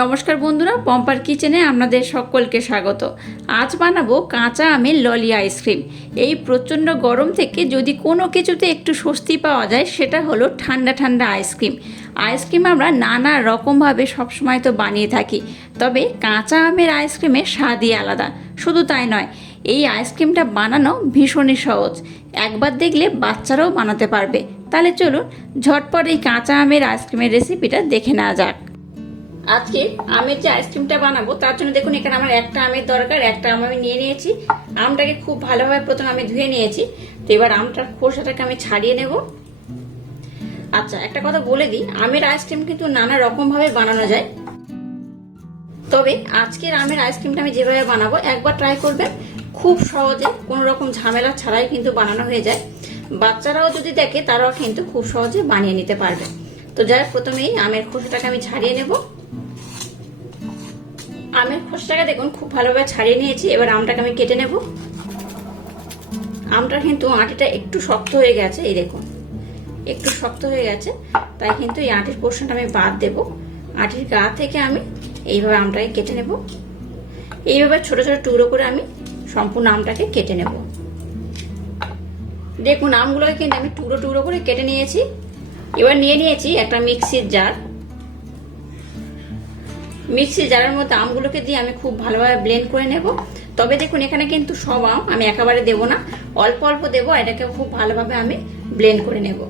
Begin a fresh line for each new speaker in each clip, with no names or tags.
নমস্কার বন্ধুরা, পম্পার কিচেনে আপনাদের সকলকে স্বাগত। আজ বানাবো কাঁচা আমের ললি আইসক্রিম। এই প্রচণ্ড গরম থেকে যদি কোনো কিছুতে একটু স্বস্তি পাওয়া যায়, সেটা হলো ঠান্ডা ঠান্ডা আইসক্রিম। আইসক্রিম আমরা নানা রকমভাবে সবসময় তো বানিয়ে থাকি, তবে কাঁচা আমের আইসক্রিমের স্বাদই আলাদা। শুধু তাই নয়, এই আইসক্রিমটা বানানো ভীষণই সহজ। একবার দেখলে বাচ্চারাও বানাতে পারবে। তাহলে চলুন ঝটপট এই কাঁচা আমের আইসক্রিমের রেসিপিটা দেখে নেওয়া যাক। আজকে আমের যে আইসক্রিমটা বানাবো, তার জন্য দেখুন এখানে আমার একটা আমের দরকার, একটা আম আমি নিয়ে নিয়েছি। আমটাকে খুব ভালোভাবে প্রথমে আমি ধুয়ে নিয়েছি। তো এবার আমটার খোসাটাকে আমি ছাড়িয়ে নেব। আচ্ছা একটা কথা বলে দিই, আমের আইসক্রিম কিন্তু নানা রকম ভাবে বানানো যায়। তবে আজকের আমের আইসক্রিমটা আমি যেভাবে বানাবো, একবার ট্রাই করবেন। খুব সহজে কোনো রকম ঝামেলা ছাড়াই কিন্তু বানানো হয়ে যায়। বাচ্চারাও যদি দেখে, তারাও কিন্তু খুব সহজে বানিয়ে নিতে পারবে। তো যাই প্রথমেই আমের খোসাটাকে আমি ছাড়িয়ে নেব। আমের খোসাটাকে দেখুন, খুব ভালোভাবে ছাড়িয়ে নিয়েছি। এবার আমটাকে আমি কেটে নেব। আমটা কিন্তু আটিটা একটু শক্ত হয়ে গেছে, এই দেখুন। একটু শক্ত হয়ে গেছে, তাই কিন্তু এই আটির পোর্শনটা আমি বাদ দেব। আটির গা থেকে আমি এইভাবে আমটাকে কেটে নেব। এইভাবে ছোট ছোট টুকরো করে আমি সম্পূর্ণ আমটাকে কেটে নেব। দেখুন, আমগুলোকে কিন্তু আমি টুকরো টুকরো করে কেটে নিয়েছি। এবার নিয়ে নিয়েছি একটা মিক্সির জার। মিক্সি জারের মধ্যে আমগুলোকে দিয়ে আমি খুব ভালোভাবে ব্লেন্ড করে নেব। তবে দেখুন, এখানে কিন্তু সব আম আমি একেবারে দেব না। অল্প অল্প দেবো এটাকে খুব ভালোভাবে আমি ব্লেন্ড করে নেব।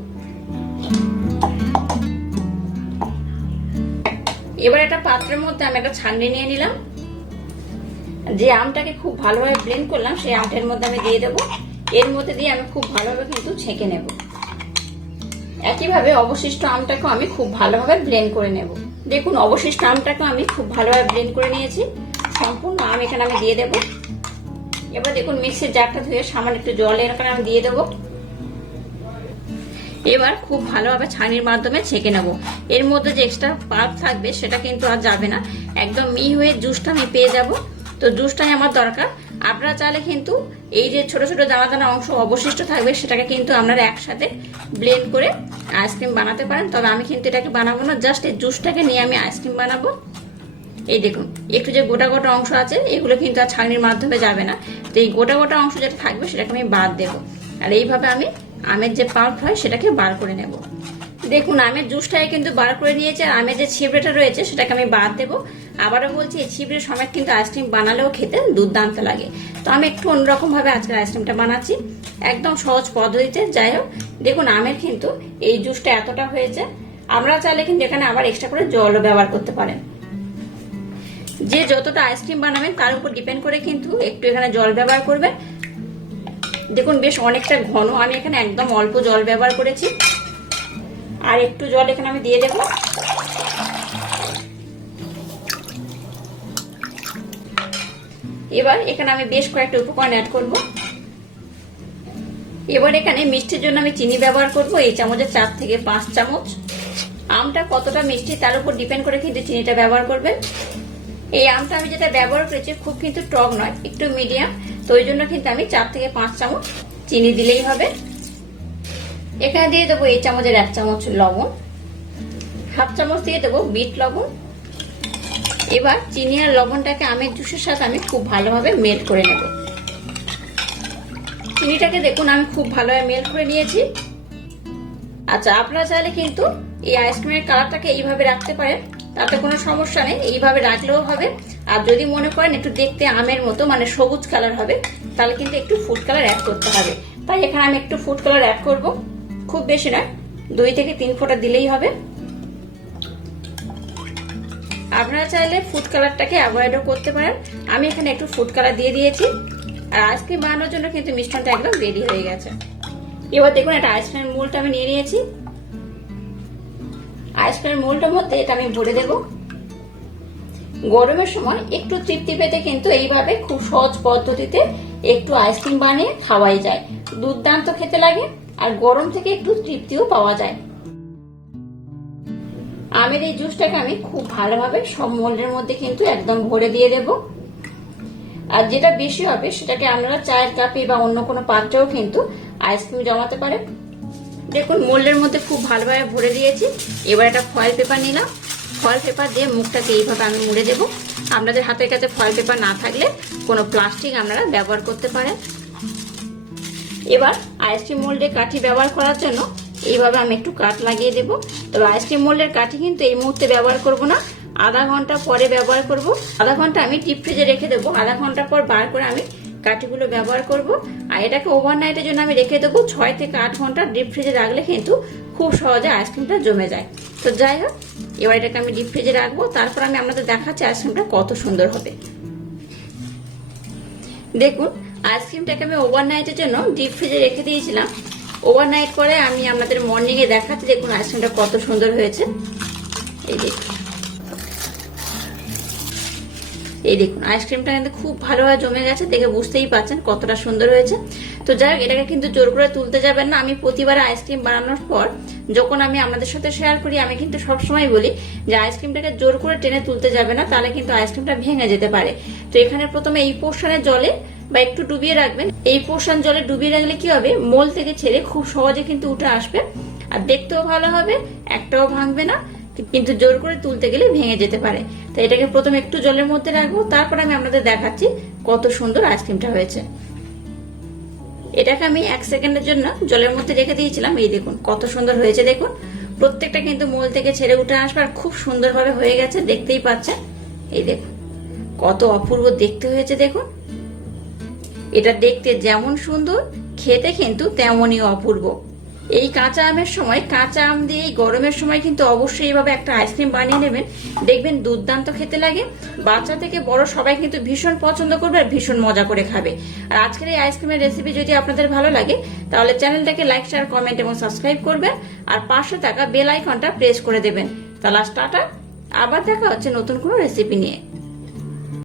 এবার একটা পাত্রের মধ্যে আমি একটা ছাঁকনি নিয়ে নিলাম। যে আমটাকে খুব ভালোভাবে ব্লেন্ড করলাম, সেই আমটার মধ্যে আমি দিয়ে দেবো। এর মধ্যে দিয়ে আমি খুব ভালোভাবে কিন্তু ছেঁকে নেব। একইভাবে অবশিষ্ট আমটাকেও আমি খুব ভালোভাবে ব্লেন্ড করে নেব। দেখুন, অবশিষ্ট আমটাকে আমি খুব ভালোভাবে ব্লেন্ড করে নিয়েছি। সম্পূর্ণ আম এখানে আমি দিয়ে দেবো। এবার দেখুন, মিক্সির জারটা ধুয়ে সামান্য একটু জল এখানে আমি দিয়ে দেবো। এবার খুব ভালোভাবে ছানির মাধ্যমে ছেঁকে নেব। এর মধ্যে যে এক্সট্রা পাল্প থাকবে, সেটা কিন্তু আর যাবে না। একদম মি হয়ে জুসটা আমি পেয়ে যাব। তো জুসটাই আমার দরকার। আপনারা চাইলে কিন্তু এই যে ছোট ছোট দানা দানা অংশ অবশিষ্ট থাকবে, সেটাকে কিন্তু আপনারা একসাথে ব্লেন্ড করে আইসক্রিম বানাতে পারেন, তবে আমি কিন্তু এটাকে বানাবো না, জাস্ট এই জুসটাকে নিয়ে আমি আইসক্রিম বানাবো। এই দেখুন, একটু যে গোটা গোটা অংশ আছে, এগুলো কিন্তু আর ছাঁকনির মাধ্যমে যাবে না। তো এই গোটা গোটা অংশ যেটা থাকবে, সেটাকে আমি বাদ দেবো। আর এইভাবে আমি আমের যে পাল্প হয়, সেটাকে বার করে নেব। দেখুন, আমের জুসটাকে কিন্তু বার করে নিয়েছে, আর আমের যে ছিবড়েটা রয়েছে, সেটাকে আমি বাদ দেবো। আবারও বলছি, এই ছিবড়ে সমেত কিন্তু আইসক্রিম বানালেও খেতে দুর্দান্ত লাগে। তো আমি একটু অন্যরকম ভাবে আজকের আইসক্রিমটা বানাচ্ছি। একদম সহজ পদ্ধতিতে, যাই হোক, দেখুন, আমের কিন্তু এই জুসটা এতটা হয়েছে। আমরা চাইলে কিন্তু এখানে আবার এক্সট্রা করে জলও ব্যবহার করতে পারেন। যে যতটা আইসক্রিম বানাবেন, তার উপর ডিপেন্ড করে কিন্তু একটু এখানে জল ব্যবহার করবেন। দেখুন, বেশ অনেকটা ঘন। আমি এখানে একদম অল্প জল ব্যবহার করেছি। আর একটু জল এখানে আমি দিয়ে দেব। এবার এখানে আমি বেশ কয়েকটা উপকরণ অ্যাড করব। এবার এখানে মিষ্টির জন্য আমি চিনি ব্যবহার করব, এই চামচের চার থেকে পাঁচ চামচ। আমটা কতটা মিষ্টি তার উপর ডিপেন্ড করে কিন্তু চিনিটা ব্যবহার করবেন এই আমটা আমি যেটা ব্যবহার করেছি খুব কিন্তু টক নয়, একটু মিডিয়াম তো ওই জন্য কিন্তু আমি চার থেকে পাঁচ চামচ চিনি দিলেই হবে। এখানে দিয়ে দেবো এই চামচের এক চামচ লবণ। হাফ চামচ দিয়ে দেবো বিট লবণ। এবার চিনি আর লবণটাকে আমের জুসের সাথে আমি খুব ভালোভাবে মেল্ট করে নেব। চিনিটাকে দেখুন, আমি খুব ভালোভাবে মেল্ট করে নিয়েছি। আচ্ছা আপনারা চাইলে কিন্তু এই আইসক্রিমের কালারটাকে এইভাবে রাখতে পারেন, তাতে কোনো সমস্যা নেই, এইভাবে রাখলেও হবে। আর যদি মনে করেন একটু দেখতে আমের মতো মানে সবুজ কালার হবে, তাহলে কিন্তু একটু ফুড কালার অ্যাড করতে হবে। তাই এখানে আমি একটু ফুড কালার অ্যাড করব, খুব বেশি নয়, দুই থেকে তিন ফোঁটা দিলেই হবে। আপনারা চাইলে ফুড কালারটাকে অ্যাভয়েডও করতে পারেন। আমি এখানে একটু ফুড কালার দিয়ে দিয়েছি। আর আইসক্রিম বানানোর জন্য কিন্তু মিষ্টনটা একদম রেডি হয়ে গেছে। এবার দেখুন একটা আইসক্রিম মোলটা আমি নিয়ে নিয়েছি। আইসক্রিমের মোলটার মধ্যে এটা আমি ভরে দেব। গরমের সময় একটু তৃপ্তি পেতে কিন্তু এইভাবে খুব সহজ পদ্ধতিতে একটু আইসক্রিম বানিয়ে খাওয়াই যায়। দুর্দান্ত খেতে লাগে, আর গরম থেকে একটু তৃপ্তিও পাওয়া যায়। আমের এই জুসটাকে আমি খুব ভালোভাবে সব মোল্ডের মধ্যে কিন্তু একদম ভরে দিয়ে দেব। আর যেটা বেশি হবে, সেটাকে আমরা চায়ের কাপে বা অন্য কোনো পাত্রেও কিন্তু আইসক্রিম জমাতে পারেন দেখুন, মোল্ডের মধ্যে খুব ভালোভাবে ভরে দিয়েছি। এবার একটা ফয়েল পেপার নিলাম। ফয়েল পেপার দিয়ে মুখটাকে এইভাবে আমি মুড়ে দেবো। আপনাদের হাতের কাছে ফয়েল পেপার না থাকলে কোনো প্লাস্টিক আপনারা ব্যবহার করতে পারেন। এবার আইসক্রিম মোল্ডে কাঠি ব্যবহার করার জন্য এইভাবে আমি একটু কাঠ লাগিয়ে দেবো। তবে আইসক্রিম মোল্ডের কাঠি কিন্তু এই মুহূর্তে ব্যবহার করব না। আধা ঘণ্টা পরে ব্যবহার করব। আধা ঘণ্টা আমি ডিপ ফ্রিজে রেখে দেবো। আধা ঘণ্টা পর বার করে আমি কাঠিগুলো ব্যবহার করব। আর এটাকে ওভারনাইটের জন্য আমি রেখে দেবো। ছয় থেকে আট ঘণ্টা ডিপ ফ্রিজে রাখলে কিন্তু খুব সহজে আইসক্রিমটা জমে যায়। তো যাই হোক, এবার এটাকে আমি ডিপ ফ্রিজে রাখব। তারপর আমি আপনাদের দেখাচ্ছি আইসক্রিমটা কত সুন্দর হবে। দেখুন, আইসক্রিমটাকে আমি ওভারনাইটের জন্য ডিপ ফ্রিজে রেখে দিয়েছিলাম। ওভারনাইট করে আমি আপনাদের মর্নিং এ দেখাচ্ছি, দেখুন আইসক্রিমটা কত সুন্দর হয়েছে। এই দেখুন। এই দেখুন আইসক্রিমটা কিন্তু খুব ভালোভাবে জমে গেছে, দেখে বুঝতেই পাচ্ছেন কতটা সুন্দর হয়েছে। তো যাই হোক, এটাকে কিন্তু জোর করে তুলতে যাবেন না। আমি প্রতিবার আইসক্রিম বানানোর পর যখন আমি আপনাদের সাথে শেয়ার করি, আমি কিন্তু সবসময় বলি যে আইসক্রিমটাকে জোর করে টেনে তুলতে যাবে না, তাহলে কিন্তু আইসক্রিমটা ভেঙে যেতে পারে। তো এখানে প্রথমে এই পোর্শনের জলে বা একটু ডুবিয়ে রাখবেন, এই পোর্শন জলে ডুবিয়ে রাখলে কি হবে? মোল থেকে ছেড়ে খুব সহজে কিন্তু উঠে আসবে। আর দেখতেও ভালো হবে, একটাও ভাঙবে না, কিন্তু জোর করে তুলতে গেলে ভেঙে যেতে পারে। তো এটাকে প্রথমে একটু জলের মধ্যে রাখব, তারপর আমি আপনাদের দেখাচ্ছি কত সুন্দর আইসক্রিমটা হয়েছে। এটাকে আমি এক সেকেন্ডের জন্য জলের মধ্যে রেখে দিয়েছিলাম। এই দেখুন, কত সুন্দর হয়েছে দেখুন। প্রত্যেকটা কিন্তু মোল থেকে ছেড়ে উঠে আসবে আর খুব সুন্দরভাবে হয়ে গেছে, দেখতেই পাচ্ছেন। এই দেখুন, কত অপূর্ব দেখতে হয়েছে দেখুন। এটা দেখতে যেমন সুন্দর, খেতে কিন্তু তেমনই অপূর্ব। এই কাঁচা আমের সময়, কাঁচা আম দিয়ে গরমের সময় কিন্তু অবশ্যই এইভাবে একটা আইসক্রিম বানিয়ে নেবেন। দেখবেন দুর্দান্ত খেতে লাগে। বাচ্চা থেকে বড় সবাই কিন্তু ভীষণ পছন্দ করবে আর ভীষণ মজা করে খাবে। আর আজকের এই আইসক্রিমের রেসিপি যদি আপনাদের ভালো লাগে, তাহলে চ্যানেলটাকে লাইক শেয়ার কমেন্ট এবং সাবস্ক্রাইব করবেন। আর পাঁচশো টাকা বেল আইকনটা প্রেস করে দেবেন। তাহলে টাটা। আবার দেখা হচ্ছে নতুন কোনো রেসিপি নিয়ে।